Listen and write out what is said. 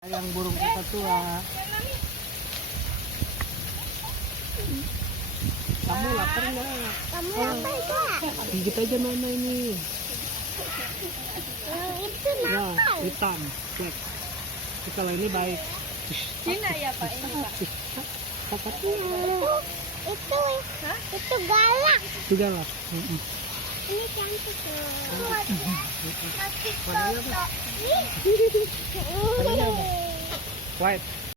Yang burung kata tua. Kamu lapar nggak? Kamu lapar gak? Gigit aja mama ini. Yang itu Nah, nakal. hitam, black. Tapi kalau ini baik. Cina ya Pak ini Pak. Kata tua. Itu galak. Itu galak. Ini cantik loh. Warnanya apa? Ini. Warnanya apa? White.